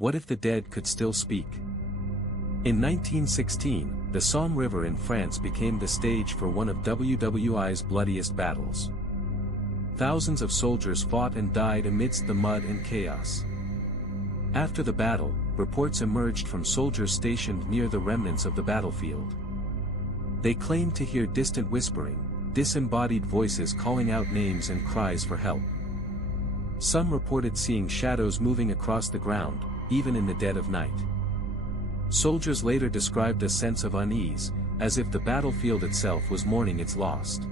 What if the dead could still speak? In 1916, the Somme River in France became the stage for one of WWI's bloodiest battles. Thousands of soldiers fought and died amidst the mud and chaos. After the battle, reports emerged from soldiers stationed near the remnants of the battlefield. They claimed to hear distant whispering, disembodied voices calling out names and cries for help. Some reported seeing shadows moving across the ground, even in the dead of night. Soldiers later described a sense of unease, as if the battlefield itself was mourning its lost.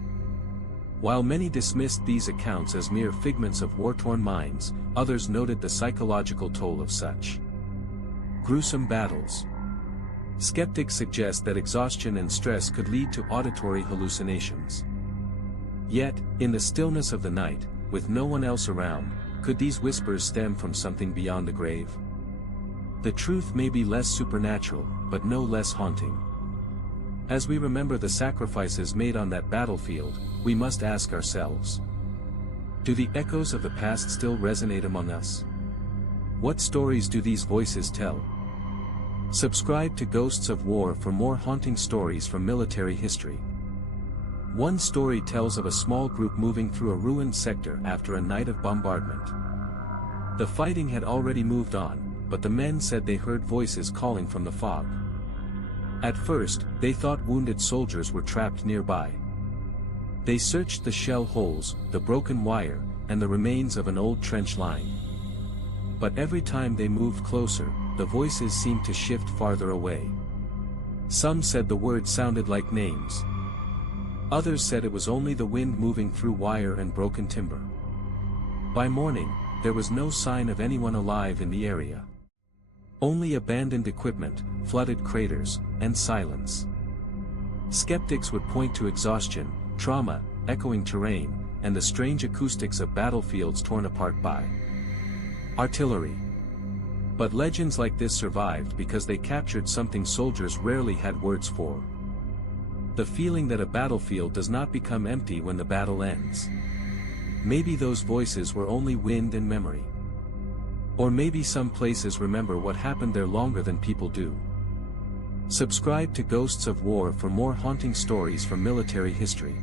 While many dismissed these accounts as mere figments of war-torn minds, others noted the psychological toll of such gruesome battles. Skeptics suggest that exhaustion and stress could lead to auditory hallucinations. Yet, in the stillness of the night, with no one else around, could these whispers stem from something beyond the grave? The truth may be less supernatural, but no less haunting. As we remember the sacrifices made on that battlefield, we must ask ourselves: do the echoes of the past still resonate among us? What stories do these voices tell? Subscribe to Ghosts of War for more haunting stories from military history. One story tells of a small group moving through a ruined sector after a night of bombardment. The fighting had already moved on, but the men said they heard voices calling from the fog. At first, they thought wounded soldiers were trapped nearby. They searched the shell holes, the broken wire, and the remains of an old trench line. But every time they moved closer, the voices seemed to shift farther away. Some said the words sounded like names. Others said it was only the wind moving through wire and broken timber. By morning, there was no sign of anyone alive in the area. Only abandoned equipment, flooded craters, and silence. Skeptics would point to exhaustion, trauma, echoing terrain, and the strange acoustics of battlefields torn apart by artillery. But legends like this survived because they captured something soldiers rarely had words for: the feeling that a battlefield does not become empty when the battle ends. Maybe those voices were only wind and memory. Or maybe some places remember what happened there longer than people do. Subscribe to Ghosts of War for more haunting stories from military history.